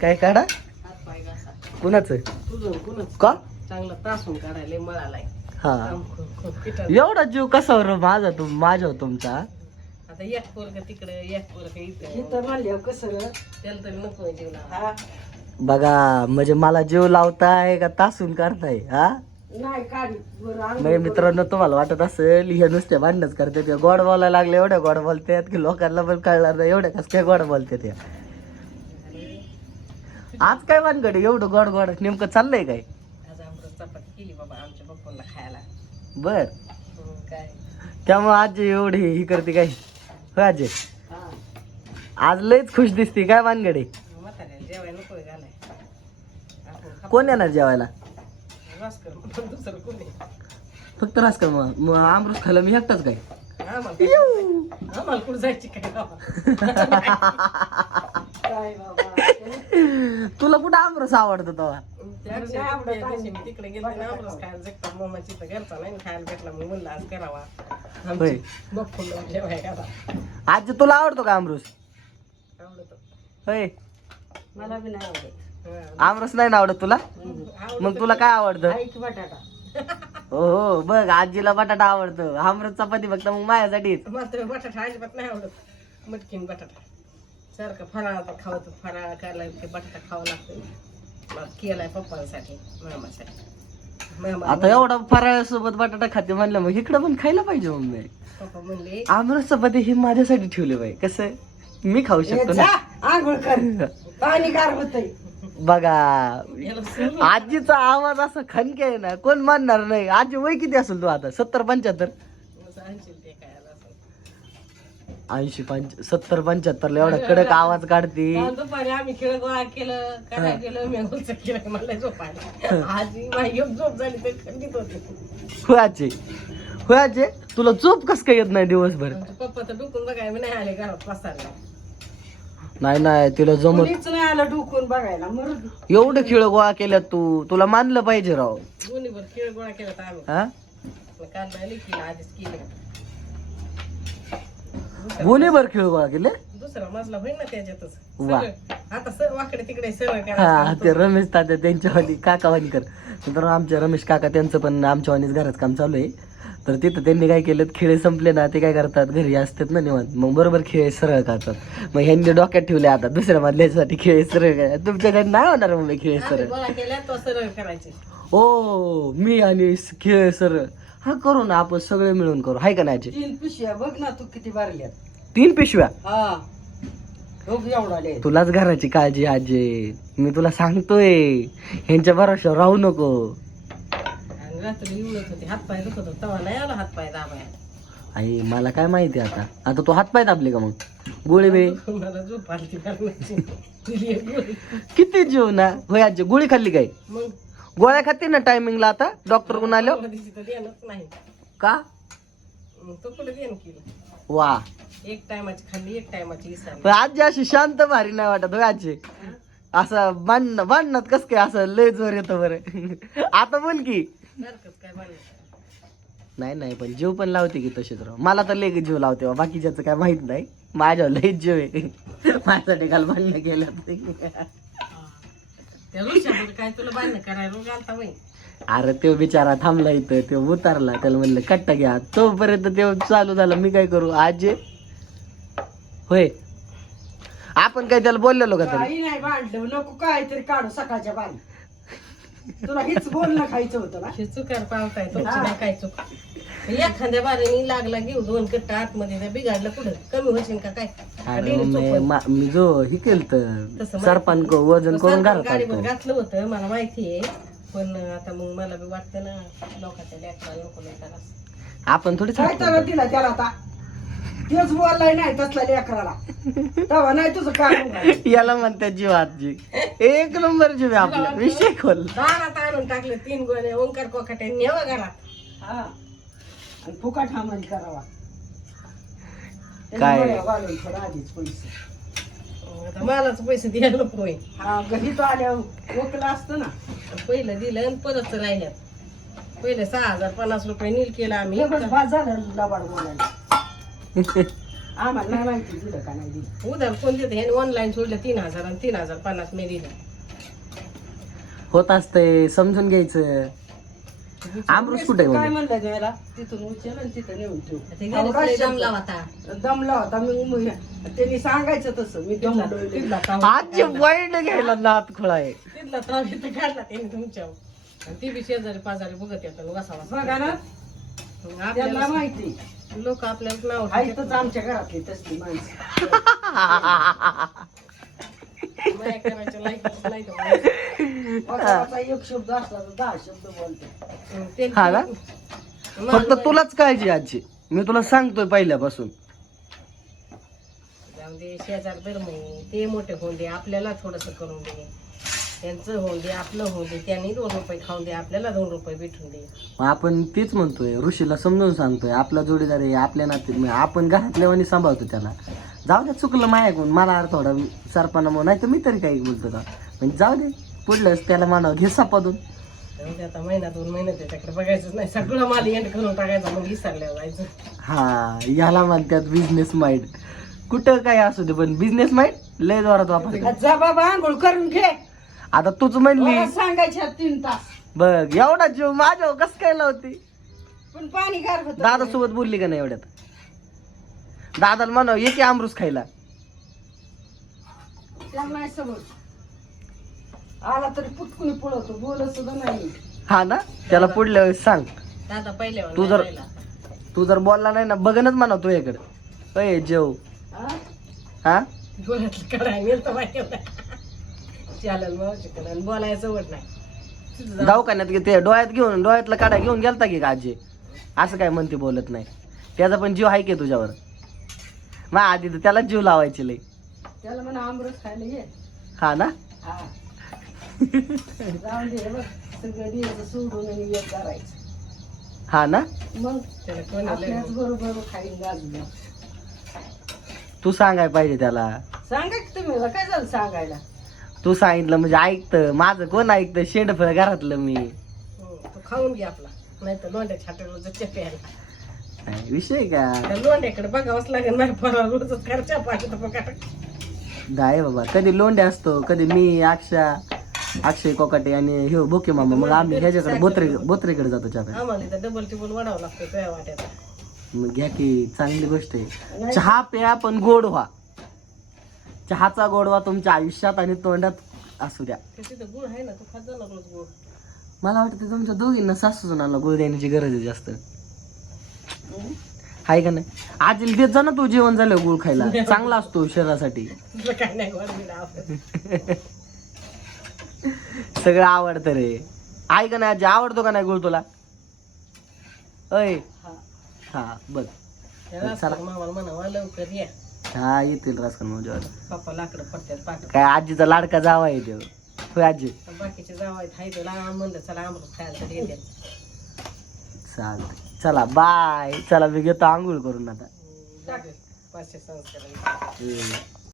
काय काढा? कुणाच? कुणाचं का? चांगला तासून काढायला मळालाय हा. एवढा जीव कसा बरं माझा तुम माझ्या तुमचा? आता एक पोरग तिकडे एक पोरग इथं कसं त्याला तरी नको बघा म्हणजे मला जीव लावताय का तासून करताय हा? नाही मित्रांनो तुम्हाला वाटत असेल हे नुसते भांडणच करते ते गोड बोलायला लागले एवढ्या गोड बोलतात की लोकांना पण कळणार नाही एवढ्या कस काय गोड बोलते ते आज काय वानगडी? एवढं गोड गोड नेमकं चाललंय काय? आज आमरस चपाती केली बाबा आमच्या बप्पांना खायला. बर. हं, काय? त्यामुळे आजी एवढी ही करते काय? हो आजी? हा. आज लयच खुश दिसते काय वानगडी? म्हाताऱ्याला जेवाय नको घालाय. आपण खाऊ. कोण येणार जेवायला? वास कर पण दुसरं कोणी. फक्त रास कर मग मग आमरस खायला मी एकटाच काय? आम्हाला काय- आम्हाला कुठं जायची काय? गावात? काय बाबा? तुला कुठं आमरस आवडतो तेव्हा? त्या दिवशी- त्या दिवशी मी तिकडे गेले ना आमरस खायला जगता मामाची तर घरचा नाही ना खायला भेटला मग म्हणलं आज करावा. होय. बप्पूला जेवाय घाला आजी तुला आवडतो का आमरस? आवडतं. होय. मला बी नाही आवडत. आमरस नाही ना आवडत तुला. मग तुला काय आवडतं? बटाटा. हो हो बघ आजीला बटाटा आवडतो. आमरस चपाती फक्त मग माझ्यासाठीच मात्र बटाटा अजिबात नाही आवडत. मटकीन बटाटा. सारखं फराळ खावतो फराळ करायला की बटाटा खावं लागतं. मग केलाय पप्पांसाठी मामासाठी. मामा आता एवढा फराळासोबत बटाटा खाते म्हणलं मग इकडं पण खायला पाहिजे मम्मी. पप्पा म्हणले आमरस चपाती ही माझ्यासाठी ठेवली बाई. कसं? मी खाऊ शकतो ना. आंघोळ कर. पाणी गार होतंय. बघा आजीचा आवाज असा खनके आहे ना कोण मानणार नाही. आजी वय किती असेल तू आता? सत्तर पंच्याहत्तर. ऐंशी पंच सत्तर पंच्याहत्तर एवढा कडक आवाज काढते. दुपारी आम्ही खेळ गोळा केलं काय केलं मी गोलचं केलं मला झोप आली. आजी माझी एक झोप झाली तर खंडित होती. होयाचे होयाचे तुला झोप कस काय येत नाही दिवसभर? पप्पा तर डुकून बघाय मी नाही आले घरात पसारला नाही नाही तिला जमत कुणीच नाही आलं डुकून बघायला. एवढं खेळ गोळा केल्यात तू. तुला मानलं पाहिजे राव. खेळ गोळा केला तर आम्ही. हा? काल नाही केलं आधीच केलं. गुन्हेभर खेळ गोळा केले दुसरा मजला होईल ना त्याच्यातच. वा. सरळ. आता सर वाकडे तिकडे सरळ हा करायचं ते रमेश तात्या त्यांच्यावानी काका वाणीकर तर आमचे रमेश काका त्यांचं पण आमच्या वाणीच घरात काम चालू आहे. तर तिथं त्यांनी काय केलं खेळ संपले ना ते काय करतात घरी असतात ना निवांत. मग बरोबर खेळ सरळ करतात. मग ह्यांनी डोक्यात ठेवले आता दुसऱ्या मधल्यासाठी खेळ सरळ करा. तुमच्याकडे नाही होणार मग खेळ आम्ही सरळ. गोळा केल्या तो सरळ करायचे. ओ मी आणि स- खेळ सरळ. हा करू ना आपण सगळे मिळून करू. हाय का नाही? तीन पिशव्या बघ ना तू किती भरल्यात. तीन पिशव्या? हा. बघ एवढा लय तुलाच घराची काळजी आजी. मी तुला सांगतोय. ह्यांच्या भरोशावर राहू नको. आणि रात्री उडत होते हात पाय दुखत होते तेव्हा नाही आला हात पाय दाबाय आई मला काय माहिती आता? आता तू हातपाय दाबले का मग? गोळी बे. मला झोप आली ती घालण्याची. दिली एक गोळी. किती जीव ना? होय आजी गोळी खाल्ली काय? मग गोळ्या खाते ना टायमिंगला आता? डॉक्टर कोण आलो तर नाही. का? तो कुठे देण केलं? वा. एक टायमाची खाल्ली एक टायमाची इसरली पण आजी अशी शांत भारी नाही वाटत होय आजी. असं भांडण भांडणात कस काय असं लय जोर येतं बरं. आता बोल की. सारखंच काय म्हणलं नाही नाही पण जीव पण लावते की तशीच राव. मला तर लय जीव लावते बा. बाकीच्याचं काय माहीत नाही. माझ्यावर लय जीव आहे. माझ्यासाठी काल भांडणं केलं त्या ऋषामध्ये काय तुला बांधणं करायला रोग आलता वय अरे तो बिचारा थांबला इथं तो उतारला त्याला म्हणलं कट्टा घ्या. तोपर्यंत ते चालू झालं मी काय करू आजे? होय. आपण काय त्याला बोललेलो का तरी काही नाही भांडलं नको काहीतरी काढू सकाळच्या बारी. तुला हेच बोलणं खायचं होतं ना? हे चुकार पावताय तुमची नाही काय चुक एखाद्या बारीने लागला घेऊ दोन कट्टा आतमध्ये त्या बिघाडलं कुठं? कमी होशील का काय? अरे डेली. मी- जो हे केलं तसं तर माहिती. सरपण वजन करून घालत गाडीवर. घातलं होतं मला माहिती आहे. पण आता मग मला बी वाटतं ना लोकांच्या लेकराला नको आपण थोडी काय तर दिला त्याला आता? तेच बोललाय नाही तसला लेकराला. तेव्हा नाही तुझं काय याला म्हणतात जीव आजी एक नंबर जीव आहे आपला. विषय खोल दारात आणून टाकले तीन गोणे ओंकार कोकाटे नेवा घरात. हा. आणि फुकाट हमाली करावा काय? थोडं आधीच पैसे. आता मलाच पैसे द्यायला नको. हा घरी तो आल्यावर ओकलं असतं ना. पहिलं दिलं आणि परत राहिल्यात. पहिले सहा हजार पन्नास रुपये नील केलं आम्ही. हे बस बाद झालं लबाड बोलायला. आम्हाला नाही माहिती दिलं का नाही दिलं. उधार कोण देतं? ह्याने ऑनलाईन सोडलं तीन हजार आणि तीन हजार पन्नास मी दिलं. होत असतंय समजून घ्यायचं. आमरूस कुठे आहे काय म्हणजे? म्हणलं त्याला तिथून उचल आणि तिथं नेऊन ठेव. जमला होता. दमला होता. मी उम- त्यांनी सांगायचं तसं. मी आजचे वाईट घ्यायला नात खुळा आहे तिथला ताव इथं काढला त्याने तुमच्यावर. आणि ती बी शेजारी पाजारी बघत येतात. वसा बघा ना. त्यांना माहिती. लोक आपल्याला नाव आमच्या घरातली तसली माणसं. माया करायच्या लायकीच नाही तर माया. वसावाचा एक शब्द असला तर दहा शब्द बोलते. हं, ते- ना? फक्त तुलाच काळजी आजची मी तुला सांगतोय पहिल्यापासून. जाऊ दे शेजार धर्म आहे. ते मोठे होऊन दे आपल्याला थोडस करून दे. त्यांचं होऊन दे आपलं होऊन दे त्यांनी दोन रुपये खाऊन दे आपल्याला दोन रुपये भेटून दे. मग आपण तेच म्हणतोय ऋषीला समजून सांगतोय आपला जोडीदार आहे आपल्या नात्यात म्हणजे आपण घरातल्यावानी सांभाळतो त्याला. जाऊ दे चुकलं मायाकडून मला अर्थ थोडा सरपणा म्हणून. नाही तर मी तरी काही बोलतो का? म्हणजे जाऊ दे. पुढलंच त्याला मानावं घे सापादून. आता महिना दोन महिने त्याच्याकडे बघायचंच नाही. सगळं माल एंड करून टाकायचं मग विसरल्यावर जायचं. हा याला म्हणतात बिझनेस माइंड कुठं काय असू दे पण बिझनेस माइंड लय जोरात वापर जा बाबा आंघोळ करून घे. आता तूच म्हणली. मला सांगायच्या तीन तास. बघ एवढा जीव माझ्या कस काय लावती? पण पाणी गार होत. दादा सोबत बोलली का नाही एवढ्यात? दादाला म्हणाव ये की आमरूस खायला. त्याला नाही समज आला तरी पुटकुनी पळवतो बोलत सुद्धा नाही. हा ना? त्याला पुढल्या वेळेस सांग. दादा पहिल्यावर तू जर-. तू जर बोलला नाही ना बघनच म्हणाव तू इकडे अय जेव. हा? हा? डोळ्यातलं कडाय माहिती बोलायचं नाही. तुझं जाऊ. दवाखान्यात ते डोळ्यात घेऊन डोळ्यातला काढा घेऊन गेलता की का आजी? असं काय म्हणते बोलत नाही. त्याचा पण जीव आहे की तुझ्यावर? मग आधी तर त्याला जीव लावायचे लय त्याला म्हणा आमरस खायला ये. हा ना? हा. जाऊन दे बघ सगळं द्यायचं सोडून आणि एक करायचं. हा ना? मग त्याला कोणी लय आपल्याच बरोबर खाईन गाजून. तू सांगाय पाहिजे त्याला. सांगा की तुम्ही मला काय झालं सांगायला? तू सांगितलं म्हणजे ऐकतं. माझं कोण ऐकतं? शेंडफळ घरातलं मी. हो, तो खाऊन घे आपला. नाही तर लोंड्या आला नाही, विषय का? त्या लोंड्याकडे बघावंच लागेल नाही फरा रोजच खर्चा पाहिजे तर बघा नाही बाबा कधी लोंडे असतो कधी मी अक्षा अक्षय कोकाटे आणि ह्यो बोके मामा मग आम्ही ह्याच्याकडे बोत्रे बोत्रेकडे जातो चहा आम्हाला इथं डबल टिबल वाढावं लागतं मग घ्या की चांगली गोष्ट आहे. चहा प्या पण गोड व्हा. चहाचा गोडवा तुमच्या आयुष्यात आणि तोंडात असू द्या. ते तिथं गुळ आहे ना तू खात जा ना रोज गुळ. मला वाटतं तुमच्या दोघींना सासू सुनाला गुळ देण्याची गरज आहे जास्त. आहे का नाही? आजील देत जा ना तू जेवण झालं गुळ खायला. चांगला असतो शरीरासाठी. तुझं काय नाही वाढलेलं आवडत सगळं आवडतं रे. आहे का नाही? आजी आवडतो का नाही गुळ तुला? अय हा. हा बघ. हा येतील राजकारण म्हणजे पप्पा लाकडं पडतात काय आजीचा लाडका जावा आहे देव होय आजी? बाकीचे जावाय हाय तर लहान म्हणलं चला आम्हाला खायला तर येते चालतंय. चला बाय चला मी घेतो आंघोळ करून आता. पाचशे संस्कार हम्म.